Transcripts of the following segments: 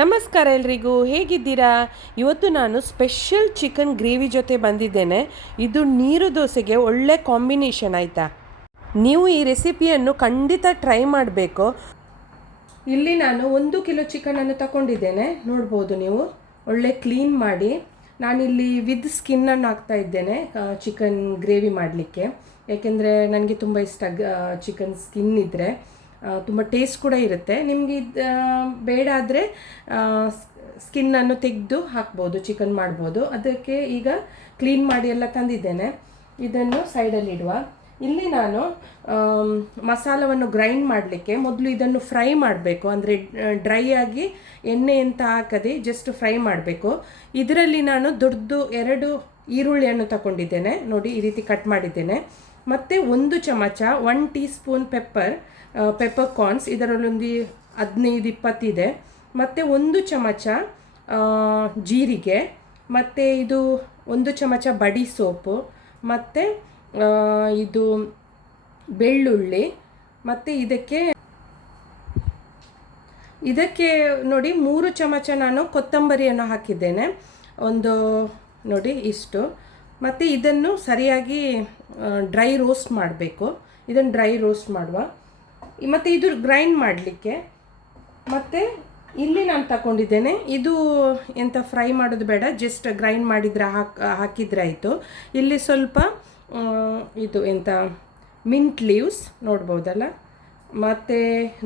ನಮಸ್ಕಾರ ಎಲ್ರಿಗೂ, ಹೇಗಿದ್ದೀರಾ? ಇವತ್ತು ನಾನು ಸ್ಪೆಷಲ್ ಚಿಕನ್ ಗ್ರೇವಿ ಜೊತೆ ಬಂದಿದ್ದೇನೆ. ಇದು ನೀರು ದೋಸೆಗೆ ಒಳ್ಳೆ ಕಾಂಬಿನೇಷನ್ ಆಯಿತಾ? ನೀವು ಈ ರೆಸಿಪಿಯನ್ನು ಖಂಡಿತ ಟ್ರೈ ಮಾಡಬೇಕು. ಇಲ್ಲಿ ನಾನು ಒಂದು ಕಿಲೋ ಚಿಕನನ್ನು ತಗೊಂಡಿದ್ದೇನೆ. ನೋಡ್ಬೋದು ನೀವು. ಒಳ್ಳೆ ಕ್ಲೀನ್ ಮಾಡಿ. ನಾನಿಲ್ಲಿ ವಿತ್ ಸ್ಕಿನ್ನನ್ನು ಹಾಕ್ತಾ ಇದ್ದೇನೆ ಚಿಕನ್ ಗ್ರೇವಿ ಮಾಡಲಿಕ್ಕೆ. ಏಕೆಂದರೆ ನನಗೆ ತುಂಬ ಇಷ್ಟ ಚಿಕನ್ ಸ್ಕಿನ್ ಇದ್ದರೆ ತುಂಬ ಟೇಸ್ಟ್ ಕೂಡ ಇರುತ್ತೆ. ನಿಮಗೆ ಇದು ಬೇಡ ಆದರೆ ಸ್ಕಿನ್ನನ್ನು ತೆಗೆದು ಹಾಕ್ಬೋದು ಚಿಕನ್ ಮಾಡ್ಬೋದು. ಅದಕ್ಕೆ ಈಗ ಕ್ಲೀನ್ ಮಾಡಿ ಎಲ್ಲ ತಂದಿದ್ದೇನೆ. ಇದನ್ನು ಸೈಡಲ್ಲಿ ಇಡುವ. ಇಲ್ಲಿ ನಾನು ಮಸಾಲವನ್ನು ಗ್ರೈಂಡ್ ಮಾಡಲಿಕ್ಕೆ ಮೊದಲು ಇದನ್ನು ಫ್ರೈ ಮಾಡಬೇಕು. ಅಂದರೆ ಡ್ರೈ ಆಗಿ ಎಣ್ಣೆ ಅಂತ ಹಾಕದೆ ಜಸ್ಟ್ ಫ್ರೈ ಮಾಡಬೇಕು. ಇದರಲ್ಲಿ ನಾನು ದೊಡ್ಡದು ಎರಡು ಈರುಳ್ಳಿಯನ್ನು ತಗೊಂಡಿದ್ದೇನೆ. ನೋಡಿ, ಈ ರೀತಿ ಕಟ್ ಮಾಡಿದ್ದೇನೆ. ಮತ್ತು ಒಂದು ಚಮಚ one teaspoon pepper peppercorns ಇದರಲ್ಲೊಂದು ಹದಿನೈದು, ಇಪ್ಪತ್ತಿದೆ. ಮತ್ತು ಒಂದು ಚಮಚ ಜೀರಿಗೆ. ಮತ್ತು ಇದು ಒಂದು ಚಮಚ ಬಡಿ ಸೋಪು. ಮತ್ತು ಇದು ಬೆಳ್ಳುಳ್ಳಿ. ಮತ್ತು ಇದಕ್ಕೆ ಇದಕ್ಕೆ ನೋಡಿ ಮೂರು ಚಮಚ ನಾನು ಕೊತ್ತಂಬರಿಯನ್ನು ಹಾಕಿದ್ದೇನೆ. ಒಂದು, ನೋಡಿ ಇಷ್ಟು. ಮತ್ತು ಇದನ್ನು ಸರಿಯಾಗಿ ಡ್ರೈ ರೋಸ್ಟ್ ಮಾಡಬೇಕು. ಇದನ್ನು ಡ್ರೈ ರೋಸ್ಟ್ ಮಾಡುವ. ಮತ್ತು ಇದು ಗ್ರೈಂಡ್ ಮಾಡಲಿಕ್ಕೆ. ಮತ್ತು ಇಲ್ಲಿ ನಾನು ತಗೊಂಡಿದ್ದೇನೆ ಇದು ಎಂತ ಫ್ರೈ ಮಾಡೋದು ಬೇಡ ಜಸ್ಟ್ ಗ್ರೈಂಡ್ ಮಾಡಿದ್ರೆ ಹಾಕಿ, ಹಾಕಿದ್ರೆ ಇಲ್ಲಿ ಸ್ವಲ್ಪ ಇದು ಎಂತ ಮಿಂಟ್ ಲೀವ್ಸ್ ನೋಡ್ಬೋದಲ್ಲ? ಮತ್ತು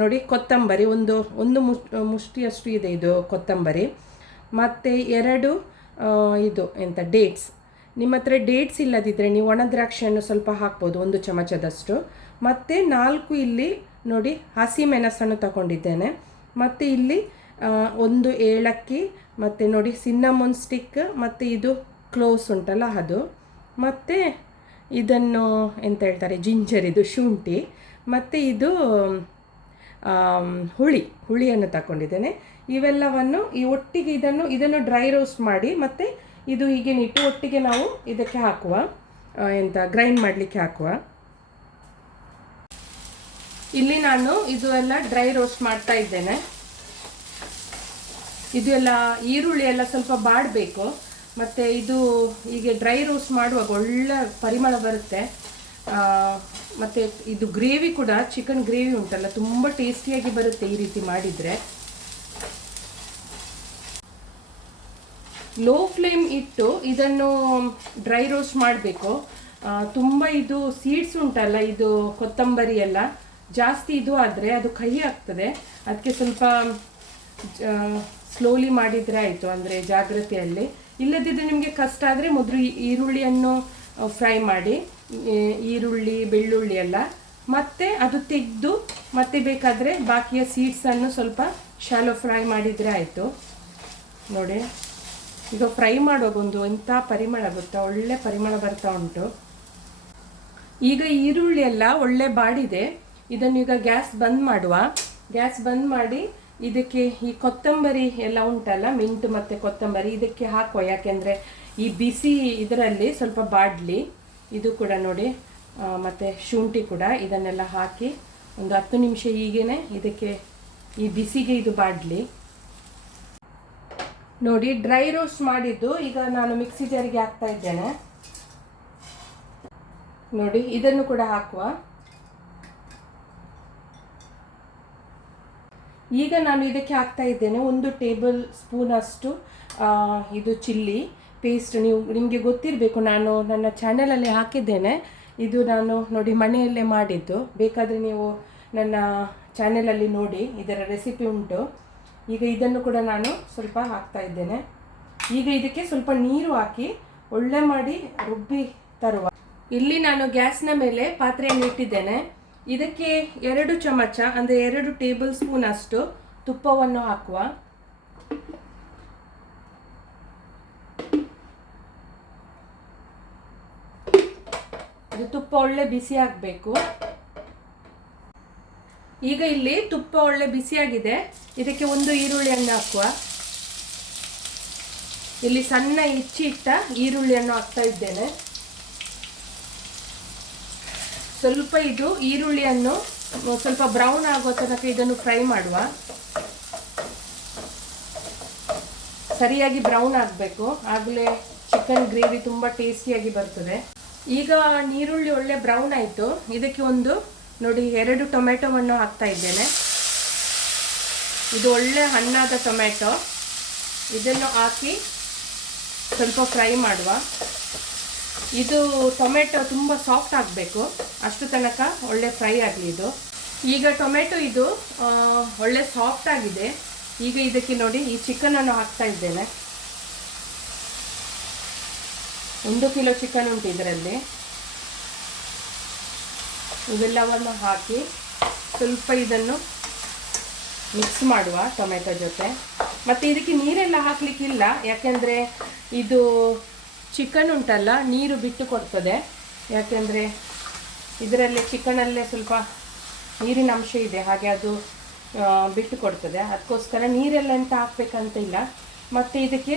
ನೋಡಿ ಕೊತ್ತಂಬರಿ, ಒಂದು ಒಂದು ಮುಷ್ ಮುಷ್ಟಿಯಷ್ಟು ಇದೆ ಇದು ಕೊತ್ತಂಬರಿ. ಮತ್ತು ಎರಡು ಇದು ಎಂಥ ಡೇಟ್ಸ್ ನಿಮ್ಮ ಹತ್ರ ಡೇಟ್ಸ್ ಇಲ್ಲದಿದ್ದರೆ ನೀವು ಒಣ ದ್ರಾಕ್ಷಿಯನ್ನು ಸ್ವಲ್ಪ ಹಾಕ್ಬೋದು, ಒಂದು ಚಮಚದಷ್ಟು. ಮತ್ತು ನಾಲ್ಕು ಇಲ್ಲಿ ನೋಡಿ, ಹಸಿ ಮೆಣಸನ್ನು ತಗೊಂಡಿದ್ದೇನೆ. ಮತ್ತು ಇಲ್ಲಿ ಒಂದು ಏಲಕ್ಕಿ, ಮತ್ತು ನೋಡಿ, ಸಿನ್ನಮೊನ್ ಸ್ಟಿಕ್, ಮತ್ತು ಇದು ಕ್ಲೋಸ್ ಉಂಟಲ್ಲ ಅದು. ಮತ್ತು ಇದನ್ನು, ಎಂತ ಹೇಳ್ತಾರೆ, ಜಿಂಜರ್ ಇದು, ಶುಂಠಿ. ಮತ್ತು ಇದು ಹುಳಿ, ಹುಳಿಯನ್ನು ತಗೊಂಡಿದ್ದೇನೆ. ಇವೆಲ್ಲವನ್ನು ಈ ಒಟ್ಟಿಗೆ ಇದನ್ನು ಇದನ್ನು ಡ್ರೈ ರೋಸ್ಟ್ ಮಾಡಿ, ಮತ್ತು ಇದು ಹೀಗೆ ನಿಟ್ಟು ಒಟ್ಟಿಗೆ ನಾವು ಇದಕ್ಕೆ ಹಾಕುವ ಎಂತ, ಗ್ರೈಂಡ್ ಮಾಡಲಿಕ್ಕೆ ಹಾಕುವ. ಇಲ್ಲಿ ನಾನು ಇದು ಎಲ್ಲ ಡ್ರೈ ರೋಸ್ಟ್ ಮಾಡ್ತಾ ಇದ್ದೇನೆ. ಇದು ಎಲ್ಲ ಈರುಳ್ಳಿ ಎಲ್ಲ ಸ್ವಲ್ಪ ಬಾಡಬೇಕು. ಮತ್ತು ಇದು ಹೀಗೆ ಡ್ರೈ ರೋಸ್ಟ್ ಮಾಡುವಾಗ ಒಳ್ಳೆ ಪರಿಮಳ ಬರುತ್ತೆ. ಮತ್ತೆ ಇದು ಗ್ರೇವಿ ಕೂಡ ಚಿಕನ್ ಗ್ರೇವಿ ಉಂಟಲ್ಲ, ತುಂಬ ಟೇಸ್ಟಿಯಾಗಿ ಬರುತ್ತೆ ಈ ರೀತಿ ಮಾಡಿದರೆ. ಲೋ ಫ್ಲೇಮ್ ಇಟ್ಟು ಇದನ್ನು ಡ್ರೈ ರೋಸ್ಟ್ ಮಾಡಬೇಕು. ತುಂಬ ಇದು ಸೀಡ್ಸ್ ಉಂಟಲ್ಲ, ಇದು ಕೊತ್ತಂಬರಿ ಎಲ್ಲ. ಜಾಸ್ತಿ ಇದು ಆದರೆ ಅದು ಕಹಿ ಆಗ್ತದೆ. ಅದಕ್ಕೆ ಸ್ವಲ್ಪ ಸ್ಲೋಲಿ ಮಾಡಿದರೆ ಆಯಿತು, ಅಂದರೆ ಜಾಗ್ರತೆಯಲ್ಲಿ. ಇಲ್ಲದಿದ್ದರೆ ನಿಮಗೆ ಕಷ್ಟ ಆದರೆ ಮೊದಲು ಈರುಳ್ಳಿಯನ್ನು ಫ್ರೈ ಮಾಡಿ ಈರುಳ್ಳಿ, ಬೆಳ್ಳುಳ್ಳಿ ಎಲ್ಲ ಮತ್ತೆ ಅದು ತೆಗೆದು ಮತ್ತೆ ಬೇಕಾದರೆ ಬಾಕಿಯ ಸೀಡ್ಸನ್ನು ಸ್ವಲ್ಪ ಶಾಲೋ ಫ್ರೈ ಮಾಡಿದರೆ ಆಯಿತು. ನೋಡಿ, ಈಗ ಫ್ರೈ ಮಾಡುವಾಗ ಒಂದು ಎಂಥ ಪರಿಮಳ ಗೊತ್ತಾ? ಒಳ್ಳೆ ಪರಿಮಳ ಬರ್ತಾ ಉಂಟು. ಈಗ ಈರುಳ್ಳಿ ಎಲ್ಲ ಒಳ್ಳೆ ಬಾಡಿದೆ. ಇದನ್ನು ಈಗ ಗ್ಯಾಸ್ ಬಂದ್ ಮಾಡುವ. ಗ್ಯಾಸ್ ಬಂದ್ ಮಾಡಿ ಇದಕ್ಕೆ ಈ ಕೊತ್ತಂಬರಿ ಎಲ್ಲ ಉಂಟಲ್ಲ, ಮಿಂಟ್ ಮತ್ತು ಕೊತ್ತಂಬರಿ ಇದಕ್ಕೆ ಹಾಕುವ. ಯಾಕೆಂದರೆ ಈ ಬಿಸಿ ಇದರಲ್ಲಿ ಸ್ವಲ್ಪ ಬಾಡ್ಲಿ, ಇದು ಕೂಡ ನೋಡಿ ಮತ್ತೆ ಶುಂಠಿ ಕೂಡ ಇದನ್ನೆಲ್ಲ ಹಾಕಿ ಒಂದು ಹತ್ತು ನಿಮಿಷ ಈಗೇನೆ ಇದಕ್ಕೆ ಈ ಬಿಸಿಗೆ ಇದು ಬಾಡ್ಲಿ. ನೋಡಿ, ಡ್ರೈ ರೋಸ್ಟ್ ಮಾಡಿದ್ದು ಈಗ ನಾನು ಮಿಕ್ಸಿ ಜಾರಿಗೆ ಹಾಕ್ತಾ ಇದ್ದೇನೆ. ನೋಡಿ, ಇದನ್ನು ಕೂಡ ಹಾಕುವ. ಈಗ ನಾನು ಇದಕ್ಕೆ ಹಾಕ್ತಾ ಇದ್ದೇನೆ, ಒಂದು ಟೇಬಲ್ ಸ್ಪೂನ್ ಅಷ್ಟು ಇದು ಚಿಲ್ಲಿ ಪೇಸ್ಟ್. ನೀವು, ನಿಮಗೆ ಗೊತ್ತಿರಬೇಕು, ನಾನು ನನ್ನ ಚಾನಲಲ್ಲಿ ಹಾಕಿದ್ದೇನೆ. ಇದು ನಾನು ನೋಡಿ ಮನೆಯಲ್ಲೇ ಮಾಡಿದ್ದು. ಬೇಕಾದರೆ ನೀವು ನನ್ನ ಚಾನೆಲಲ್ಲಿ ನೋಡಿ, ಇದರ ರೆಸಿಪಿ ಉಂಟು. ಈಗ ಇದನ್ನು ಕೂಡ ನಾನು ಸ್ವಲ್ಪ ಹಾಕ್ತಾ ಇದ್ದೇನೆ. ಈಗ ಇದಕ್ಕೆ ಸ್ವಲ್ಪ ನೀರು ಹಾಕಿ ಒಳ್ಳೆ ಮಾಡಿ ರುಬ್ಬಿ ತರುವ. ಇಲ್ಲಿ ನಾನು ಗ್ಯಾಸ್ನ ಮೇಲೆ ಪಾತ್ರೆಯನ್ನು ಇಟ್ಟಿದ್ದೇನೆ. ಇದಕ್ಕೆ ಎರಡು ಚಮಚ, ಅಂದರೆ ಎರಡು ಟೇಬಲ್ ಸ್ಪೂನ್ ಅಷ್ಟು ತುಪ್ಪವನ್ನು ಹಾಕುವ. ಅದು ತುಪ್ಪ ಒಳ್ಳೆ ಬಿಸಿ ಆಗಬೇಕು. ಈಗ ಇಲ್ಲಿ ತುಪ್ಪ ಒಳ್ಳೆ ಬಿಸಿಯಾಗಿದೆ. ಇದಕ್ಕೆ ಒಂದು ಈರುಳ್ಳಿಯನ್ನು ಹಾಕುವ. ಇಲ್ಲಿ ಸಣ್ಣ ಹೆಚ್ಚಿಟ್ಟ ಈರುಳ್ಳಿಯನ್ನು ಹಾಕ್ತಾ ಇದ್ದೇನೆ. ಸ್ವಲ್ಪ ಇದು ಈರುಳ್ಳಿಯನ್ನು ಸ್ವಲ್ಪ ಬ್ರೌನ್ ಆಗೋ ತನಕ ಇದನ್ನು ಫ್ರೈ ಮಾಡುವ. ಸರಿಯಾಗಿ ಬ್ರೌನ್ ಆಗಬೇಕು. ಆಗಲೇ ಚಿಕನ್ ಗ್ರೇವಿ ತುಂಬ ಟೇಸ್ಟಿಯಾಗಿ ಬರ್ತದೆ. ಈಗ ನೀರುಳ್ಳಿ ಒಳ್ಳೆ ಬ್ರೌನ್ ಆಯಿತು. ಇದಕ್ಕೆ ಒಂದು, ನೋಡಿ, ಎರಡು ಟೊಮೆಟೊವನ್ನು ಹಾಕ್ತಾ ಇದ್ದೇನೆ. ಇದು ಒಳ್ಳೆ ಹಣ್ಣಾದ ಟೊಮೆಟೊ ಇದನ್ನು ಹಾಕಿ ಸ್ವಲ್ಪ ಫ್ರೈ ಮಾಡುವ. ಇದು ಟೊಮೆಟೊ ತುಂಬ ಸಾಫ್ಟ್ ಆಗಬೇಕು. ಅಷ್ಟು ತನಕ ಒಳ್ಳೆ ಫ್ರೈ ಆಗಲಿ ಇದು. ಈಗ ಟೊಮೆಟೊ ಇದು ಒಳ್ಳೆ ಸಾಫ್ಟ್ ಆಗಿದೆ. ಈಗ ಇದಕ್ಕೆ ನೋಡಿ ಈ ಚಿಕನನ್ನು ಹಾಕ್ತಾ ಇದ್ದೇನೆ. ಒಂದು ಕಿಲೋ ಚಿಕನ್ ಉಂಟು ಇದರಲ್ಲಿ. ಇವೆಲ್ಲವನ್ನು ಹಾಕಿ ಸ್ವಲ್ಪ ಇದನ್ನು ಮಿಕ್ಸ್ ಮಾಡುವ ಟೊಮೆಟೊ ಜೊತೆ. ಮತ್ತು ಇದಕ್ಕೆ ನೀರೆಲ್ಲ ಹಾಕಲಿಕ್ಕಿಲ್ಲ. ಯಾಕೆಂದರೆ ಇದು ಚಿಕನ್ ಉಂಟಲ್ಲ, ನೀರು ಬಿಟ್ಟು ಕೊಡ್ತದೆ. ಯಾಕೆಂದರೆ ಇದರಲ್ಲಿ ಚಿಕನಲ್ಲೇ ಸ್ವಲ್ಪ ನೀರಿನ ಅಂಶ ಇದೆ, ಹಾಗೆ ಅದು ಬಿಟ್ಟು ಕೊಡ್ತದೆ. ಅದಕ್ಕೋಸ್ಕರ ನೀರೆಲ್ಲ ಎಂತ ಹಾಕಬೇಕಂತ ಇಲ್ಲ. ಮತ್ತು ಇದಕ್ಕೆ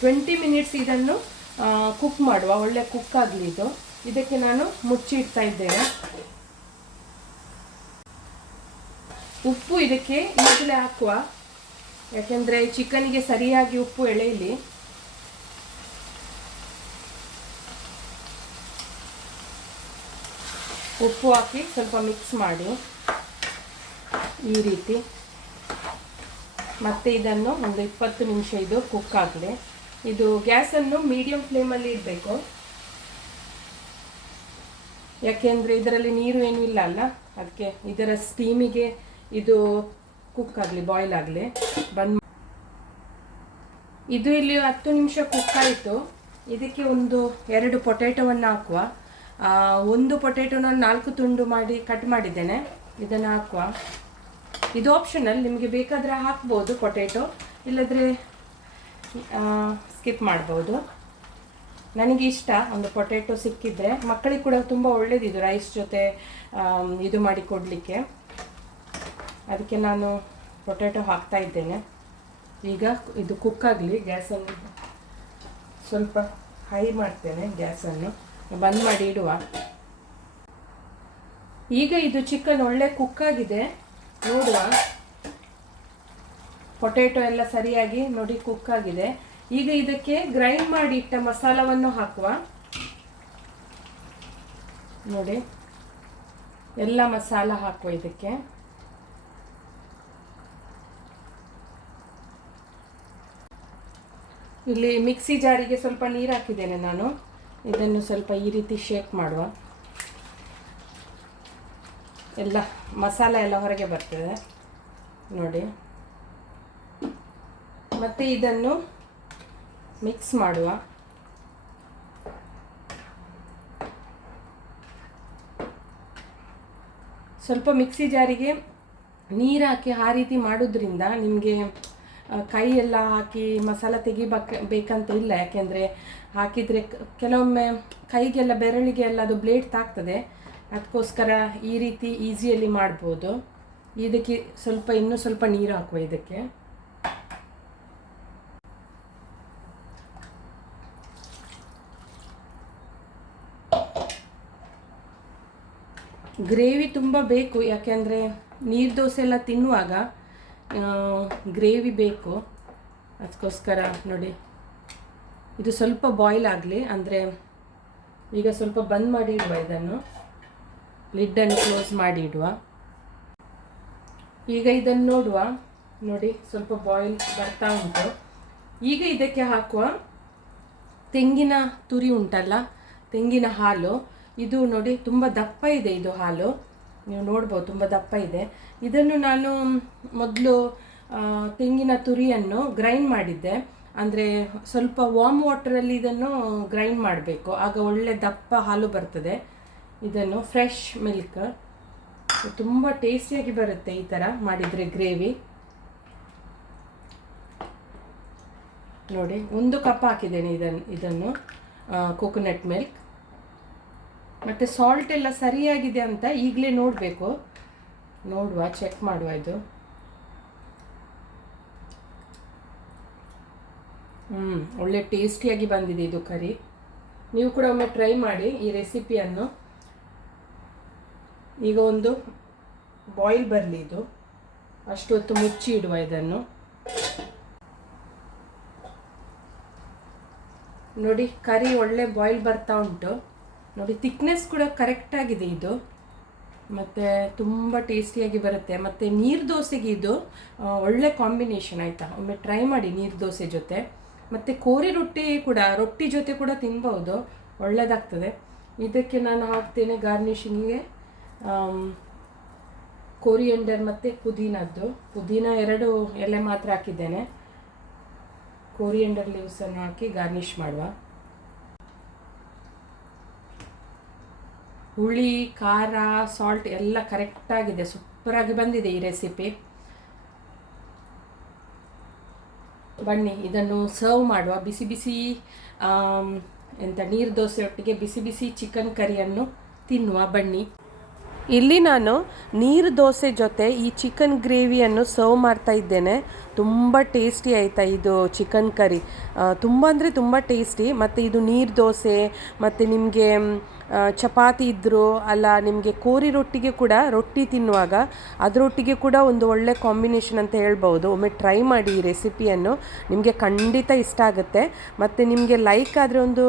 ಟ್ವೆಂಟಿ ಮಿನಿಟ್ಸ್ ಇದನ್ನು ಕುಕ್ ಮಾಡುವ, ಒಳ್ಳೆ ಕುಕ್ ಆಗಲಿ ಇದು. ಇದಕ್ಕೆ ನಾನು ಮುಚ್ಚಿ ಇಡ್ತಾ ಇದ್ದೇನೆ. ಉಪ್ಪು ಇದಕ್ಕೆ ಈಗಲೇ ಹಾಕುವ. ಯಾಕೆಂದರೆ ಚಿಕನ್ಗೆ ಸರಿಯಾಗಿ ಉಪ್ಪು ಎಳೆಯಲಿ. ಉಪ್ಪು ಹಾಕಿ ಸ್ವಲ್ಪ ಮಿಕ್ಸ್ ಮಾಡಿ ಈ ರೀತಿ. ಮತ್ತೆ ಇದನ್ನು ಒಂದು ಇಪ್ಪತ್ತು ನಿಮಿಷ ಇದು ಕುಕ್ ಆಗಲಿ ಇದು ಗ್ಯಾಸನ್ನು ಮೀಡಿಯಂ ಫ್ಲೇಮಲ್ಲಿ ಇಡಬೇಕು. ಯಾಕೆಂದರೆ ಇದರಲ್ಲಿ ನೀರು ಏನೂ ಇಲ್ಲ ಅಲ್ಲ? ಅದಕ್ಕೆ ಇದರ ಸ್ಟೀಮಿಗೆ ಇದು ಕುಕ್ ಆಗಲಿ ಬಾಯ್ಲ್ ಆಗಲಿ. ಬಂದ್ ಇದು ಇಲ್ಲಿ ಹತ್ತು ನಿಮಿಷ ಕುಕ್ ಆಯಿತು. ಇದಕ್ಕೆ ಒಂದು ಎರಡು ಪೊಟ್ಯಾಟೋವನ್ನು ಹಾಕುವ. ಒಂದು ಪೊಟೇಟೋನ ನಾಲ್ಕು ತುಂಡು ಮಾಡಿ ಕಟ್ ಮಾಡಿದ್ದೇನೆ. ಇದನ್ನು ಹಾಕುವ. ಇದು ಆಪ್ಷನಲ್ ನಿಮಗೆ ಬೇಕಾದರೆ ಹಾಕ್ಬೋದು ಪೊಟ್ಯಾಟೊ ಇಲ್ಲದ್ರೆ ಸ್ಕಿಪ್ ಮಾಡ್ಬೋದು. ನನಗೆ ಇಷ್ಟ ಒಂದು ಪೊಟೇಟೊ ಸಿಕ್ಕಿದ್ರೆ. ಮಕ್ಕಳಿಗೆ ಕೂಡ ತುಂಬ ಒಳ್ಳೆಯದಿದು ರೈಸ್ ಜೊತೆ ಇದು ಮಾಡಿ ಕೊಡಲಿಕ್ಕೆ. ಅದಕ್ಕೆ ನಾನು ಪೊಟ್ಯಾಟೊ ಹಾಕ್ತಾ ಇದ್ದೇನೆ. ಈಗ ಇದು ಕುಕ್ಕಾಗಲಿ ಗ್ಯಾಸನ್ನು ಸ್ವಲ್ಪ ಹೈ ಮಾಡ್ತೇನೆ ಗ್ಯಾಸನ್ನು. ಬಂದ್ ಮಾಡಿ ಇಡುವ. ಈಗ ಇದು ಚಿಕನ್ ಒಳ್ಳೆ ಕುಕ್ ಆಗಿದೆ. ನೋಡುವ. ಪೊಟ್ಯಾಟೊ ಎಲ್ಲ ಸರಿಯಾಗಿ ನೋಡಿ ಕುಕ್ ಆಗಿದೆ. ಈಗ ಇದಕ್ಕೆ ಗ್ರೈಂಡ್ ಮಾಡಿ ಇಟ್ಟ ಮಸಾಲವನ್ನು ಹಾಕುವ. ನೋಡಿ. ಎಲ್ಲ ಮಸಾಲ ಹಾಕುವ ಇದಕ್ಕೆ. ಇಲ್ಲಿ ಮಿಕ್ಸಿ ಜಾರಿಗೆ ಸ್ವಲ್ಪ ನೀರು ಹಾಕಿದ್ದೇನೆ ನಾನು. ಇದನ್ನು ಸ್ವಲ್ಪ ಈ ರೀತಿ ಶೇಕ್ ಮಾಡುವ. ಎಲ್ಲ ಮಸಾಲ ಎಲ್ಲ ಹೊರಗೆ ಬರ್ತದೆ. ನೋಡಿ. ಮತ್ತು ಇದನ್ನು ಮಿಕ್ಸ್ ಮಾಡುವ. ಸ್ವಲ್ಪ ಮಿಕ್ಸಿ ಜಾರಿಗೆ ನೀರು ಹಾಕಿ ಆ ರೀತಿ ಮಾಡೋದ್ರಿಂದ ನಿಮಗೆ ಕೈ ಎಲ್ಲ ಹಾಕಿ ಮಸಾಲ ತೆಗಿಬೇಕ, ಬೇಕಂತ ಇಲ್ಲ, ಯಾಕೆಂದರೆ ಹಾಕಿದರೆ ಕೆಲವೊಮ್ಮೆ ಕೈಗೆಲ್ಲ ಬೆರಳಿಗೆ ಎಲ್ಲ ಅದು ಬ್ಲೇಡ್ ತಾಗ್ತದೆ. ಅದಕ್ಕೋಸ್ಕರ ಈ ರೀತಿ ಈಸಿಯಲ್ಲಿ ಮಾಡ್ಬೋದು. ಇದಕ್ಕೆ ಸ್ವಲ್ಪ, ಇನ್ನೂ ಸ್ವಲ್ಪ ನೀರು ಹಾಕುವ ಇದಕ್ಕೆ. ಗ್ರೇವಿ ತುಂಬ ಬೇಕು, ಯಾಕೆಂದರೆ ನೀರು ದೋಸೆ ಎಲ್ಲ ತಿನ್ನುವಾಗ ಗ್ರೇವಿ ಬೇಕು. ಅದಕ್ಕೋಸ್ಕರ ನೋಡಿ. ಇದು ಸ್ವಲ್ಪ ಬಾಯ್ಲ್ ಆಗಲಿ, ಅಂದರೆ ಈಗ ಸ್ವಲ್ಪ ಬಂದ್ ಮಾಡಿ ಇಡುವ ಇದನ್ನು. ಲಿಡ್ಡನ್ನು ಕ್ಲೋಸ್ ಮಾಡಿ ಇಡುವ. ಈಗ ಇದನ್ನು ನೋಡುವ. ನೋಡಿ, ಸ್ವಲ್ಪ ಬಾಯ್ಲ್ ಬರ್ತಾ ಉಂಟು. ಈಗ ಇದಕ್ಕೆ ಹಾಕುವ ತೆಂಗಿನ ತುರಿ ಉಂಟಲ್ಲ, ತೆಂಗಿನ ಹಾಲು. ಇದು ನೋಡಿ, ತುಂಬ ದಪ್ಪ ಇದೆ ಇದು ಹಾಲು. ನೀವು ನೋಡ್ಬೋದು, ತುಂಬ ದಪ್ಪ ಇದೆ. ಇದನ್ನು ನಾನು ಮೊದಲು ತೆಂಗಿನ ತುರಿಯನ್ನು ಗ್ರೈಂಡ್ ಮಾಡಿದ್ದೆ. ಅಂದರೆ ಸ್ವಲ್ಪ ವಾಮ್ ವಾಟರಲ್ಲಿ ಇದನ್ನು ಗ್ರೈಂಡ್ ಮಾಡಬೇಕು. ಆಗ ಒಳ್ಳೆ ದಪ್ಪ ಹಾಲು ಬರ್ತದೆ. ಇದನ್ನು ಫ್ರೆಶ್ ಮಿಲ್ಕ್ ತುಂಬ ಟೇಸ್ಟಿಯಾಗಿ ಬರುತ್ತೆ ಈ ಥರ ಮಾಡಿದರೆ ಗ್ರೇವಿ ನೋಡಿ, ಒಂದು ಕಪ್ ಹಾಕಿದ್ದೇನೆ ಇದನ್ನು ಇದನ್ನು ಕೋಕೋನಟ್ ಮಿಲ್ಕ್ ಮತ್ತೆ ಸಾಲ್ಟ್ ಎಲ್ಲ ಸರಿಯಾಗಿದೆ ಅಂತ ಈಗಲೇ ನೋಡಬೇಕು. ನೋಡುವ ಚೆಕ್ ಮಾಡುವ ಇದು. ಹ್ಞೂ ಒಳ್ಳೆ ಟೇಸ್ಟಿಯಾಗಿ ಬಂದಿದೆ ಇದು ಕರಿ. ನೀವು ಕೂಡ ಒಮ್ಮೆ ಟ್ರೈ ಮಾಡಿ ಈ ರೆಸಿಪಿಯನ್ನು ಈಗ ಒಂದು ಬಾಯ್ಲ್ ಬರಲಿ ಇದು. ಅಷ್ಟು ಹೊತ್ತು ಮುಚ್ಚಿ ಇಡುವ ಇದನ್ನು. ನೋಡಿ, ಕರಿ ಒಳ್ಳೆ ಬಾಯ್ಲ್ ಬರ್ತಾ ಉಂಟು. ನೋಡಿ ತಿಕ್ನೆಸ್ ಕೂಡ ಕರೆಕ್ಟಾಗಿದೆ ಇದು. ಮತ್ತು ತುಂಬ ಟೇಸ್ಟಿಯಾಗಿ ಬರುತ್ತೆ. ಮತ್ತು ನೀರು ದೋಸೆಗೆ ಇದು ಒಳ್ಳೆ ಕಾಂಬಿನೇಷನ್ ಆಯಿತಾ? ಒಮ್ಮೆ ಟ್ರೈ ಮಾಡಿ ನೀರು ದೋಸೆ ಜೊತೆ. ಮತ್ತು ಕೋರಿ ರೊಟ್ಟಿ ಕೂಡ, ರೊಟ್ಟಿ ಜೊತೆ ಕೂಡ ತಿನ್ಬೋದು. ಒಳ್ಳೆಯದಾಗ್ತದೆ ಇದಕ್ಕೆ ನಾನು ಹಾಕ್ತೇನೆ ಗಾರ್ನಿಷಿಂಗಿಗೆ ಕೋರಿಯಂಡರ್ ಮತ್ತು ಪುದೀನದ್ದು. ಪುದೀನ ಎರಡು ಎಲೆ ಮಾತ್ರ ಹಾಕಿದ್ದೇನೆ. ಕೋರಿಯಂಡರ್ ಲೀವ್ಸನ್ನು ಹಾಕಿ ಗಾರ್ನಿಷ್ ಮಾಡುವ. ಹುಳಿ, ಖಾರ ಸಾಲ್ಟ್ ಎಲ್ಲ ಕರೆಕ್ಟಾಗಿದೆ ಸೂಪರಾಗಿ ಬಂದಿದೆ ಈ ರೆಸಿಪಿ ಬನ್ನಿ, ಇದನ್ನು ಸರ್ವ್ ಮಾಡುವ. ಬಿಸಿ ಬಿಸಿ ಎಂಥ ನೀರು ದೋಸೆ ಒಟ್ಟಿಗೆ ಬಿಸಿ ಬಿಸಿ ಚಿಕನ್ ಕರಿಯನ್ನು ತಿನ್ನುವ. ಬನ್ನಿ. ಇಲ್ಲಿ ನಾನು ನೀರು ದೋಸೆ ಜೊತೆ ಈ ಚಿಕನ್ ಗ್ರೇವಿಯನ್ನು ಸರ್ವ್ ಮಾಡ್ತಾ ಇದ್ದೇನೆ. ತುಂಬ ಟೇಸ್ಟಿ ಆಯಿತಾ ಇದು ಚಿಕನ್ ಕರಿ ತುಂಬ ಅಂದರೆ ತುಂಬ ಟೇಸ್ಟಿ ಮತ್ತು ಇದು ನೀರು ದೋಸೆ, ಮತ್ತು ನಿಮಗೆ ಚಪಾತಿ ಇದ್ದರೂ ಅಲ್ಲ ನಿಮಗೆ ಕೋರಿ ರೊಟ್ಟಿಗೆ ಕೂಡ ರೊಟ್ಟಿ ತಿನ್ನುವಾಗ ಅದರೊಟ್ಟಿಗೆ ಕೂಡ ಒಂದು ಒಳ್ಳೆ ಕಾಂಬಿನೇಷನ್ ಅಂತ ಹೇಳ್ಬೋದು ಒಮ್ಮೆ ಟ್ರೈ ಮಾಡಿ ಈ ರೆಸಿಪಿಯನ್ನು. ನಿಮಗೆ ಖಂಡಿತ ಇಷ್ಟ ಆಗುತ್ತೆ. ಮತ್ತು ನಿಮಗೆ ಲೈಕ್ ಆದರೆ ಒಂದು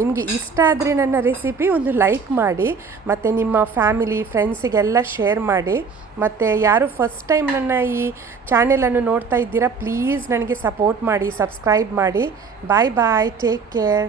ನಿಮಗೆ ಇಷ್ಟ ಆದರೆ ನನ್ನ ರೆಸಿಪಿ ಒಂದು ಲೈಕ್ ಮಾಡಿ, ಮತ್ತು ನಿಮ್ಮ ಫ್ಯಾಮಿಲಿ, ಫ್ರೆಂಡ್ಸಿಗೆಲ್ಲ ಶೇರ್ ಮಾಡಿ. ಮತ್ತು ಯಾರು ಫಸ್ಟ್ ಟೈಮ್ ನನ್ನ ಈ ಚಾನೆಲನ್ನು ನೋಡ್ತಾ ಇದ್ದೀರಾ, ಪ್ಲೀಸ್ ನನಗೆ ಸಪೋರ್ಟ್ ಮಾಡಿ, ಸಬ್ಸ್ಕ್ರೈಬ್ ಮಾಡಿ. Bye bye, take care.